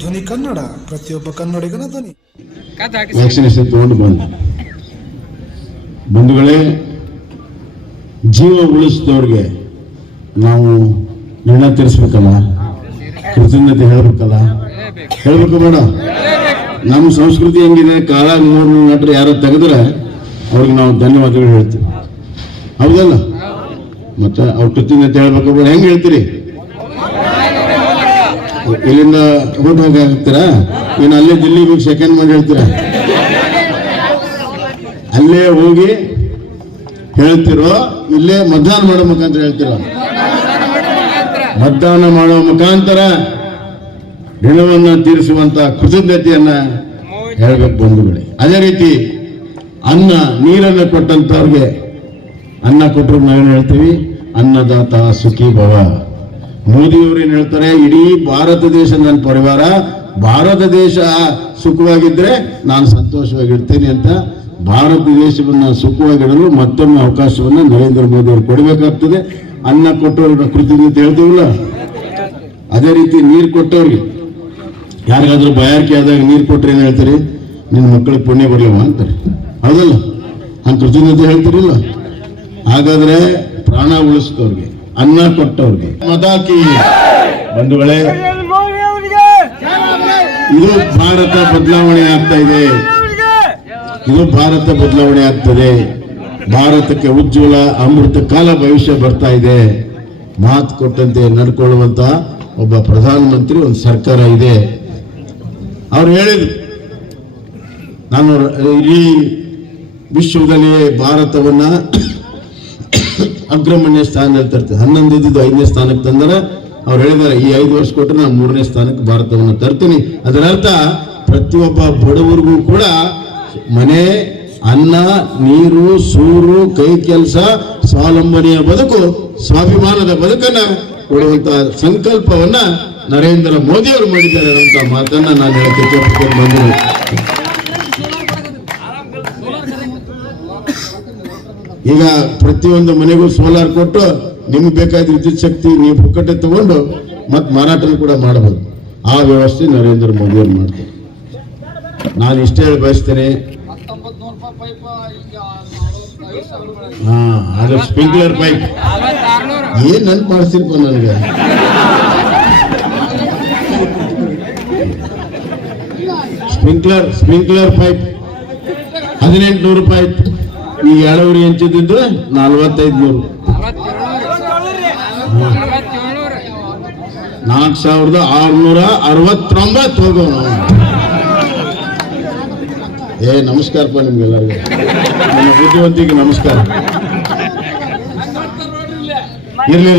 ಧ್ವನಿ ಕನ್ನಡ, ಪ್ರತಿಯೊಬ್ಬ ಕನ್ನಡಿಗನ ಧ್ವನಿ. ವ್ಯಾಕ್ಸಿನೇಷನ್ ತಗೊಂಡು ಬಂಧುಗಳೇ, ಜೀವ ಉಳಿಸಿದವ್ರಿಗೆ ನಾವು ಋಣ ತೀರಿಸ್ಬೇಕಲ್ಲ, ಕೃತಜ್ಞತೆ ಹೇಳ್ಬೇಕಲ್ಲ, ಹೇಳ್ಬೇಕು ಬೇಡ? ನಮ್ಮ ಸಂಸ್ಕೃತಿ ಹೆಂಗಿದೆ, ಕಾಲ 3 ನಟರು ಯಾರೋ ತೆಗೆದ್ರೆ ಅವ್ರಿಗೆ ನಾವು ಧನ್ಯವಾದಗಳು ಹೇಳ್ತೀವಿ, ಹೌದಲ್ಲ? ಮತ್ತೆ ಅವ್ರ ಕೃತಜ್ಞತೆ ಹೇಳ್ಬೇಕು ಬೇಡ? ಹೆಂಗ್ ಹೇಳ್ತೀರಿ? ಇಲ್ಲಿಂದ ಓಟ್ ಹೋಗಿ ಹಾಕ್ತೀರಾ? ಇನ್ನು ಅಲ್ಲೇ ದಿಲ್ಲಿಗೆ ಹೋಗಿ ಸೆಕೆಂಡ್ ಮಾಡಿ ಹೇಳ್ತೀರಾ? ಅಲ್ಲೇ ಹೋಗಿ ಹೇಳ್ತಿರೋ, ಇಲ್ಲೇ ಮತದಾನ ಮಾಡೋ ಮುಖಾಂತರ ಹೇಳ್ತಿರೋ? ಮತದಾನ ಮಾಡುವ ಮುಖಾಂತರ ಋಣವನ್ನ ತೀರಿಸುವಂತ ಕೃತಜ್ಞತೆಯನ್ನ ಹೇಳ್ಬೇಕು ಬಂಧುಗಳೇ. ಅದೇ ರೀತಿ ಅನ್ನ ನೀರನ್ನು ಕೊಟ್ಟಂತವ್ರಿಗೆ, ಅನ್ನ ಕೊಟ್ಟರು ನಾವೇನು ಹೇಳ್ತೀವಿ? ಅನ್ನದಾತ ಸುಖಿ ಭವ. ಮೋದಿಯವರು ಏನ್ ಹೇಳ್ತಾರೆ? ಇಡೀ ಭಾರತ ದೇಶ ನನ್ನ ಪರಿವಾರ, ಭಾರತ ದೇಶ ಸುಖವಾಗಿದ್ರೆ ನಾನು ಸಂತೋಷವಾಗಿರ್ತೀನಿ ಅಂತ. ಭಾರತ ದೇಶವನ್ನ ಸುಖವಾಗಿಡಲು ಮತ್ತೊಮ್ಮೆ ಅವಕಾಶವನ್ನ ನರೇಂದ್ರ ಮೋದಿ ಅವರು ಕೊಡಬೇಕಾಗ್ತದೆ. ಅನ್ನ ಕೊಟ್ಟವ್ರ ಕೃತಜ್ಞತೆ ಹೇಳ್ತೀವಲ್ಲ, ಅದೇ ರೀತಿ ನೀರು ಕೊಟ್ಟವ್ರಿಗೆ, ಯಾರಿಗಾದ್ರೂ ಬಾಯಾರಿಕೆ ಆದಾಗ ನೀರು ಕೊಟ್ರೆ ಏನ್ ಹೇಳ್ತಾರೆ? ನಿನ್ನ ಮಕ್ಕಳಿಗೆ ಪುಣ್ಯ ಬರ್ಲವ ಅಂತಾರೆ, ಹೌದಲ್ಲ? ಹಂಗೆ ಕೃತಜ್ಞತೆ ಹೇಳ್ತಿರಲ್ಲ? ಹಾಗಾದ್ರೆ ಪ್ರಾಣ ಉಳಿಸಿದವ್ರಿಗೆ, ಅನ್ನ ಕೊಟ್ಟವ್ರಿಗೆ ಮತಾಕಿ. ಬಂಧುಗಳೇ, ಇದು ಭಾರತ ಬದಲಾವಣೆ ಆಗ್ತಾ ಇದೆ. ಇದು ಭಾರತ ಬದಲಾವಣೆ ಆಗ್ತದೆ. ಭಾರತಕ್ಕೆ ಉಜ್ವಲ ಅಮೃತ ಕಾಲ ಭವಿಷ್ಯ ಬರ್ತಾ ಇದೆ. ಮಾತು ಕೊಟ್ಟಂತೆ ನಡ್ಕೊಳ್ಳುವಂತ ಒಬ್ಬ ಪ್ರಧಾನಮಂತ್ರಿ, ಒಂದು ಸರ್ಕಾರ ಇದೆ. ಅವ್ರು ಹೇಳಿದ್ರು, ನಾನು ಇಡೀ ವಿಶ್ವದಲ್ಲಿ ಭಾರತವನ್ನ ಅಗ್ರಮಣ್ಯ ಸ್ಥಾನದಲ್ಲಿ ತರ್ತೇನೆ. 11 ಇದ್ದಿದ್ದು 5ನೇ ಸ್ಥಾನಕ್ಕೆ ತಂದರೆ ಅವ್ರು ಹೇಳಿದ್ದಾರೆ, ಈ 5 ವರ್ಷ ಕೊಟ್ಟರೆ ನಾನು 3ನೇ ಸ್ಥಾನಕ್ಕೆ ಭಾರತವನ್ನು ತರ್ತೀನಿ. ಅದರ ಅರ್ಥ ಪ್ರತಿಯೊಬ್ಬ ಬಡವರಿಗೂ ಕೂಡ ಮನೆ, ಅನ್ನ, ನೀರು, ಸೂರು, ಕೈ ಕೆಲಸ, ಸ್ವಾವಲಂಬನೆಯ ಬದುಕು, ಸ್ವಾಭಿಮಾನದ ಬದುಕನ್ನ ಕೊಡುವಂತ ಸಂಕಲ್ಪವನ್ನ ನರೇಂದ್ರ ಮೋದಿ ಅವರು ಮಾಡಿದ್ದಾರೆ ಅನ್ನುವಂತ ಮಾತನ್ನ ನಾನು ಹೇಳಕ್ಕೆ ಬಂದರು. ಈಗ ಪ್ರತಿಯೊಂದು ಮನೆಗೂ ಸೋಲಾರ್ ಕೊಟ್ಟು ನಿಮ್ಗೆ ಬೇಕಾದ ವಿದ್ಯುತ್ ಶಕ್ತಿ ನೀವು ಪುಕ್ಕಟ್ಟೆ ತಗೊಂಡು ಮತ್ತೆ ಮಾರಾಟ ಕೂಡ ಮಾಡಬಹುದು. ಆ ವ್ಯವಸ್ಥೆ ನರೇಂದ್ರ ಮೋದಿ ಅವರು ಮಾಡ್ತಾರೆ. ನಾನು ಇಷ್ಟೇ ಹೇಳಿ ಬಯಸ್ತೇನೆ, ಅದು ಸ್ಪ್ರಿಂಕ್ಲರ್ ಪೈಪ್ ಏನ್ ನೆನ್ಪು ಮಾಡಿಸಿರ್ಪ ನನಗೆ. ಸ್ಪ್ರಿಂಕ್ಲರ್ ಪೈಪ್ 1800 ರೂಪಾಯಿ. ಈ 2 ಇಂಚಿದ್ದು 4500, 4669 ಹೋಗೋಣ. ನಮಸ್ಕಾರಪ್ಪ ನಿಮ್ಗೆಲ್ಲರಿಗೂ, ನನ್ನ ಬುದ್ಧಿವಂತಿಗೆ ನಮಸ್ಕಾರ. ಇರ್ಲಿ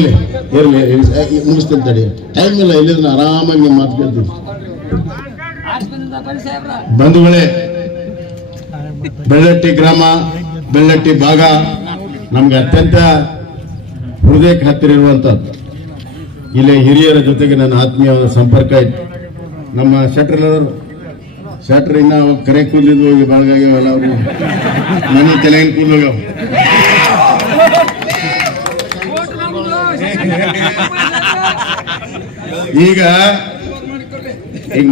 ಮುಗಿಸ್ತೇನೆ ತಡಿ, ಟೈಮ್ ಇಲ್ಲ. ಇಲ್ಲಿಂದ ಆರಾಮಾಗಿ ನಿಮ್ಮ ಮಾತು ಕೇಳ್ತೀನಿ. ಬಂಧುಗಳೇ, ಬೆಳ್ಳಟ್ಟಿ ಗ್ರಾಮ, ಬೆಳ್ಳಟ್ಟಿ ಭಾಗ ನಮ್ಗೆ ಅತ್ಯಂತ ಹೃದಯಕ್ಕೆ ಹತ್ತಿರ ಇರುವಂತದ್ದು. ಇಲ್ಲಿ ಹಿರಿಯರ ಜೊತೆಗೆ ನನ್ನ ಆತ್ಮೀಯವಾದ ಸಂಪರ್ಕ ಇತ್ತು. ನಮ್ಮ ಶೆಟ್ರ್ ಇನ್ನ ಕರೆ ಕೂದಲಿದ್ದು ಹೋಗಿ ಬಾಳ್ಗಾಗ್ಯಾವಲ್ಲ, ಅವರು ನನ್ನ ತಲೆಗೆ ಕೂದಲೋಗ್ಯಾವ. ಈಗ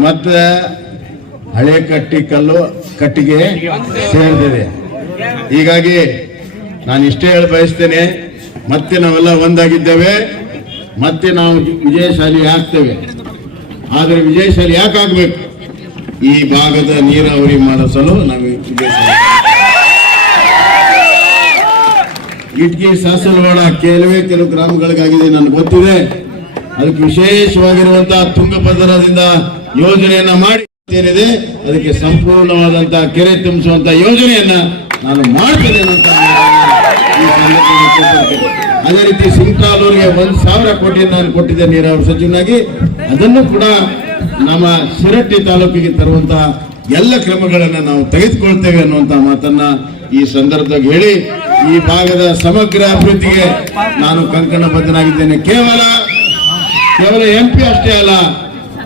ಮತ್ತೆ ಹಳೆ ಕಟ್ಟಿಗೆ ಸೇರಿದೆ. ಹೀಗಾಗಿ ನಾನು ಇಷ್ಟೇ ಹೇಳಿ ಬಯಸ್ತೇನೆ, ಮತ್ತೆ ನಾವೆಲ್ಲ ಒಂದಾಗಿದ್ದೇವೆ, ಮತ್ತೆ ನಾವು ವಿಜಯಶಾಲಿ ಆಗ್ತೇವೆ. ಆದರೆ ವಿಜಯಶಾಲಿ ಯಾಕೆ ಆಗ್ಬೇಕು? ಈ ಭಾಗದ ನೀರಾವರಿ ಮಾಡಿಸಲು ನಾವು ವಿಜಯಶಾಲಿ. ಇಟ್ಕಿ, ಸಾಸಲವಾಡ ಕೆಲವು ಗ್ರಾಮಗಳಿಗಾಗಿದೆ, ನನಗೆ ಗೊತ್ತಿದೆ. ಅದಕ್ಕೆ ವಿಶೇಷವಾಗಿರುವಂತಹ ತುಂಗಭದ್ರದಿಂದ ಯೋಜನೆಯನ್ನ ಮಾಡಿ ಏನಿದೆ ಅದಕ್ಕೆ ಸಂಪೂರ್ಣವಾದಂತಹ ಕೆರೆ ತುಂಬಿಸುವಂತ ಯೋಜನೆಯನ್ನ ನಾನು ಮಾಡ್ತೇನೆ ಅಂತ. ಅದೇ ರೀತಿ ಸಿಂಗ್ಟಾಲೂರಿಗೆ 1000 ಕೋಟಿ ನಾನು ಕೊಟ್ಟಿದ್ದೆ ನೀರಾವರಿ ಸಚಿವನಾಗಿ. ಅದನ್ನು ಕೂಡ ನಮ್ಮ ಶಿರಟ್ಟಿ ತಾಲೂಕಿಗೆ ತರುವಂತಹ ಎಲ್ಲ ಕ್ರಮಗಳನ್ನ ನಾವು ತೆಗೆದುಕೊಳ್ತೇವೆ ಅನ್ನುವಂತ ಮಾತನ್ನ ಈ ಸಂದರ್ಭದಲ್ಲಿ ಹೇಳಿ, ಈ ಭಾಗದ ಸಮಗ್ರ ಅಭಿವೃದ್ಧಿಗೆ ನಾನು ಕಂಕಣಬದ್ಧನಾಗಿದ್ದೇನೆ. ಕೇವಲ MP ಅಷ್ಟೇ ಅಲ್ಲ,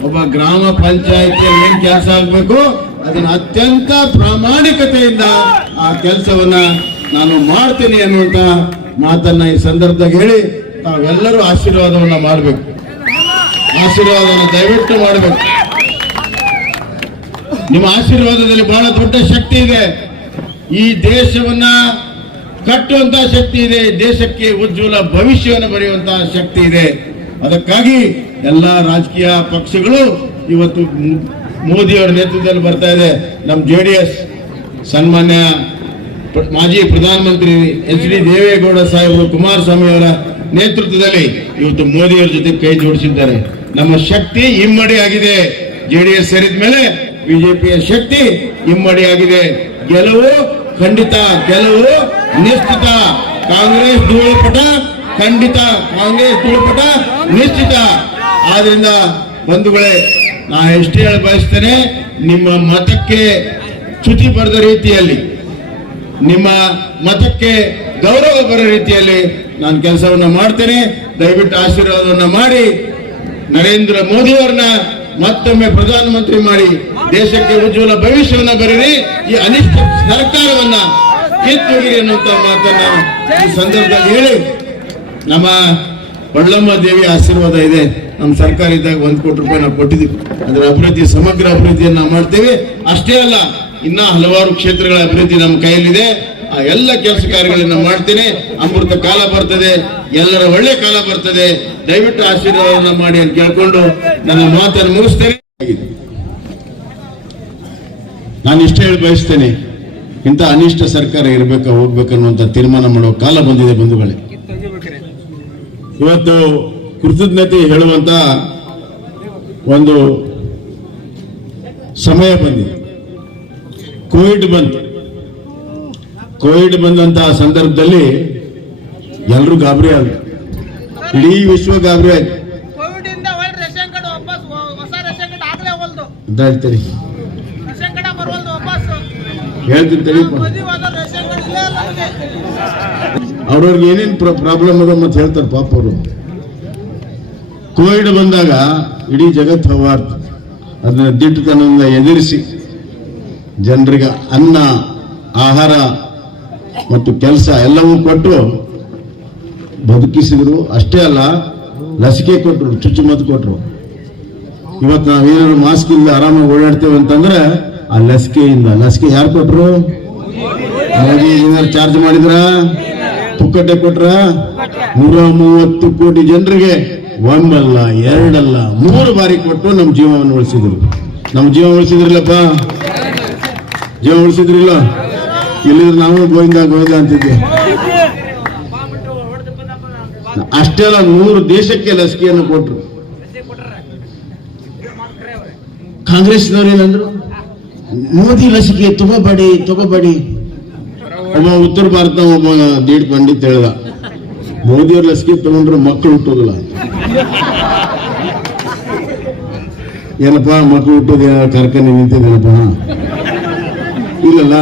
ಒಬ್ಬ ಗ್ರಾಮ ಪಂಚಾಯತಿಯಲ್ಲಿ ಏನ್ ಕೆಲಸ ಆಗ್ಬೇಕು ಅದನ್ನ ಅತ್ಯಂತ ಪ್ರಾಮಾಣಿಕತೆಯಿಂದ ಆ ಕೆಲಸವನ್ನ ನಾನು ಮಾಡ್ತೇನೆ ಅನ್ನುವಂತ ಮಾತನ್ನ ಈ ಸಂದರ್ಭದಲ್ಲಿ ಹೇಳಿ, ತಾವೆಲ್ಲರೂ ಆಶೀರ್ವಾದವನ್ನ ಮಾಡಬೇಕು. ಆಶೀರ್ವಾದವನ್ನು ದಯವಿಟ್ಟು ಮಾಡಬೇಕು. ನಿಮ್ಮ ಆಶೀರ್ವಾದದಲ್ಲಿ ಬಹಳ ದೊಡ್ಡ ಶಕ್ತಿ ಇದೆ. ಈ ದೇಶವನ್ನ ಕಟ್ಟುವಂತಹ ಶಕ್ತಿ ಇದೆ. ದೇಶಕ್ಕೆ ಉಜ್ವಲ ಭವಿಷ್ಯವನ್ನು ಬರೆಯುವಂತಹ ಶಕ್ತಿ ಇದೆ. ಅದಕ್ಕಾಗಿ ಎಲ್ಲಾ ರಾಜಕೀಯ ಪಕ್ಷಗಳು ಇವತ್ತು ಮೋದಿಯವರ ನೇತೃತ್ವದಲ್ಲಿ ಬರ್ತಾ ಇದೆ. ನಮ್ಮ JDS ಸನ್ಮಾನ್ಯ ಮಾಜಿ ಪ್ರಧಾನಮಂತ್ರಿ HD ದೇವೇಗೌಡ ಸಾಹೇಬರು, ಕುಮಾರಸ್ವಾಮಿ ಅವರ ನೇತೃತ್ವದಲ್ಲಿ ಇವತ್ತು ಮೋದಿಯವರ ಜೊತೆ ಕೈ ಜೋಡಿಸಿದ್ದಾರೆ. ನಮ್ಮ ಶಕ್ತಿ ಇಮ್ಮಡಿಯಾಗಿದೆ. JDS ಸೇರಿದ ಮೇಲೆ ಬಿಜೆಪಿಯ ಶಕ್ತಿ ಇಮ್ಮಡಿಯಾಗಿದೆ. ಗೆಲುವು ಖಂಡಿತ, ಗೆಲುವು ನಿಶ್ಚಿತ. ಕಾಂಗ್ರೆಸ್ ಧೂಳುಪಟ ಖಂಡಿತ, ಕಾಂಗ್ರೆಸ್ ಧೂಳುಪಟ ನಿಶ್ಚಿತ. ಆದ್ರಿಂದ ಬಂಧುಗಳೇ, ನಾ ಎಷ್ಟೇ ಹೇಳ ಬಯಸ್ತೇನೆ, ನಿಮ್ಮ ಮತಕ್ಕೆ ಚ್ಯುತಿ ಬರೆದ ರೀತಿಯಲ್ಲಿ, ನಿಮ್ಮ ಮತಕ್ಕೆ ಗೌರವ ಬರೋ ರೀತಿಯಲ್ಲಿ ನಾನು ಕೆಲಸವನ್ನ ಮಾಡ್ತೇನೆ. ದಯವಿಟ್ಟು ಆಶೀರ್ವಾದವನ್ನ ಮಾಡಿ ನರೇಂದ್ರ ಮೋದಿ ಅವರನ್ನ ಮತ್ತೊಮ್ಮೆ ಪ್ರಧಾನಮಂತ್ರಿ ಮಾಡಿ ದೇಶಕ್ಕೆ ಉಜ್ವಲ ಭವಿಷ್ಯವನ್ನ ಬರೀರಿ. ಈ ಅನಿಷ್ಟ ಸರ್ಕಾರವನ್ನ ಕಿತ್ತೊಗಿರಿ ಅನ್ನುವಂತ ಮಾತನ್ನ ಈ ಸಂದರ್ಭದಲ್ಲಿ ಹೇಳಿ, ನಮ್ಮ ಬಳ್ಳಮ್ಮ ದೇವಿ ಆಶೀರ್ವಾದ ಇದೆ. ನಮ್ಮ ಸರ್ಕಾರ ಇದ್ದಾಗ 1 ಕೋಟಿ ರೂಪಾಯಿ ನಾವು ಕೊಟ್ಟಿದ್ದೀವಿ. ಅದರ ಅಭಿವೃದ್ಧಿ, ಸಮಗ್ರ ಅಭಿವೃದ್ಧಿಯನ್ನು ನಾವು ಮಾಡ್ತೇವೆ. ಅಷ್ಟೇ ಅಲ್ಲ, ಇನ್ನ ಹಲವಾರು ಕ್ಷೇತ್ರಗಳ ಅಭಿವೃದ್ಧಿ ನಮ್ಮ ಕೈಯಲ್ಲಿದೆ. ಆ ಎಲ್ಲ ಕೆಲಸ ಕಾರ್ಯಗಳನ್ನ ಮಾಡ್ತೇನೆ. ಅಮೃತ ಕಾಲ ಬರ್ತದೆ, ಎಲ್ಲರ ಒಳ್ಳೆ ಕಾಲ ಬರ್ತದೆ. ದಯವಿಟ್ಟು ಆಶೀರ್ವಾದವನ್ನ ಮಾಡಿ ಅಂತ ಕೇಳ್ಕೊಂಡು ನನ್ನ ಮಾತನ್ನು ಮುಗಿಸ್ತೇನೆ. ನಾನು ಇಷ್ಟ ಹೇಳಿ ಬಯಸ್ತೇನೆ, ಇಂಥ ಅನಿಷ್ಟ ಸರ್ಕಾರ ಇರಬೇಕಾ ಹೋಗ್ಬೇಕನ್ನುವಂತ ತೀರ್ಮಾನ ಮಾಡುವ ಕಾಲ ಬಂದಿದೆ ಬಂಧುಗಳೇ. ಇವತ್ತು ಕೃತಜ್ಞತೆ ಹೇಳುವಂತ ಒಂದು ಸಮಯ ಬಂದಿದೆ. ಕೋವಿಡ್ ಬಂದಂತಹ ಸಂದರ್ಭದಲ್ಲಿ ಎಲ್ಲರೂ ಗಾಬರಿ ಆದ್ರು. ಇಡೀ ವಿಶ್ವ ಗಾಬರಿ ಆಯ್ತು. ಹೇಳ್ತೀನಿ ಅವ್ರವ್ರಿಗೆ ಏನೇನು ಪ್ರಾಬ್ಲಮ್ ಅದ ಮತ್ತೆ ಹೇಳ್ತಾರೆ ಪಾಪ ಅವರು. ಕೋವಿಡ್ ಬಂದಾಗ ಇಡೀ ಜಗತ್ತು ಹವಾರ್ಥ. ಅದನ್ನ ದಿಟ್ಟತನದಿಂದ ಎದುರಿಸಿ ಜನರಿಗೆ ಅನ್ನ, ಆಹಾರ ಮತ್ತು ಕೆಲಸ ಎಲ್ಲವೂ ಕೊಟ್ಟು ಬದುಕಿಸಿದ್ರು. ಅಷ್ಟೇ ಅಲ್ಲ, ಲಸಿಕೆ ಕೊಟ್ಟರು, ಚುಚ್ಚುಮದ್ದು ಕೊಟ್ಟರು. ಇವತ್ತು ನಾವೇನಾದ್ರು ಮಾಸ್ಕ್ ಇಲ್ಲದೆ ಆರಾಮಾಗಿ ಓಡಾಡ್ತೇವೆ ಅಂತಂದ್ರೆ ಆ ಲಸಿಕೆಯಿಂದ. ಲಸಿಕೆ ಯಾರು ಕೊಟ್ರು? ಮೋದಿ ಏನಾದ್ರು ಚಾರ್ಜ್ ಮಾಡಿದ್ರ? ಪುಕ್ಕಟ್ಟೆ ಕೊಟ್ರ? 130 ಕೋಟಿ ಜನರಿಗೆ ಒಂದಲ್ಲ, ಎರಡಲ್ಲ, 3 ಬಾರಿ ಕೊಟ್ಟು ನಮ್ಮ ಜೀವವನ್ನು ಉಳಿಸಿದ್ರು. ನಮ್ಮ ಜೀವ ಉಳಿಸಿದ್ರಿಲ್ಲಪ್ಪ, ಜೀವ ಉಳಿಸಿದ್ರಿಲ್ಲ. ಇಲ್ಲಿದ್ರೆ ನಾವು ಗೋವಿಂದ ಅಂತಿದ್ವಿ. ಅಷ್ಟೇ ಅಲ್ಲ, 100 ದೇಶಕ್ಕೆ ಲಸಿಕೆಯನ್ನು ಕೊಟ್ರು. ಕಾಂಗ್ರೆಸ್ನವ್ರು ಏನಂದ್ರು? ಮೋದಿ ಲಸಿಕೆ ತಗೋಬೇಡಿ. ಒಬ್ಬ ಉತ್ತರ ಭಾರತ ಒಬ್ಬ ದೀಡ್ ಪಂಡಿತ್ ಹೇಳ್ದ, ಮೋದಿಯವ್ರ ಲಸಿಕೆ ತಗೊಂಡ್ರೆ ಮಕ್ಕಳು ಹುಟ್ಟೋದಿಲ್ಲ. ಏನಪ್ಪ ಮಕ್ಕಳು ಹುಟ್ಟೋದು ಕರ್ಕೊಂಡು ನಿಂತಿದ್ದೇನಪ್ಪ? ಇಲ್ಲಲ್ಲ.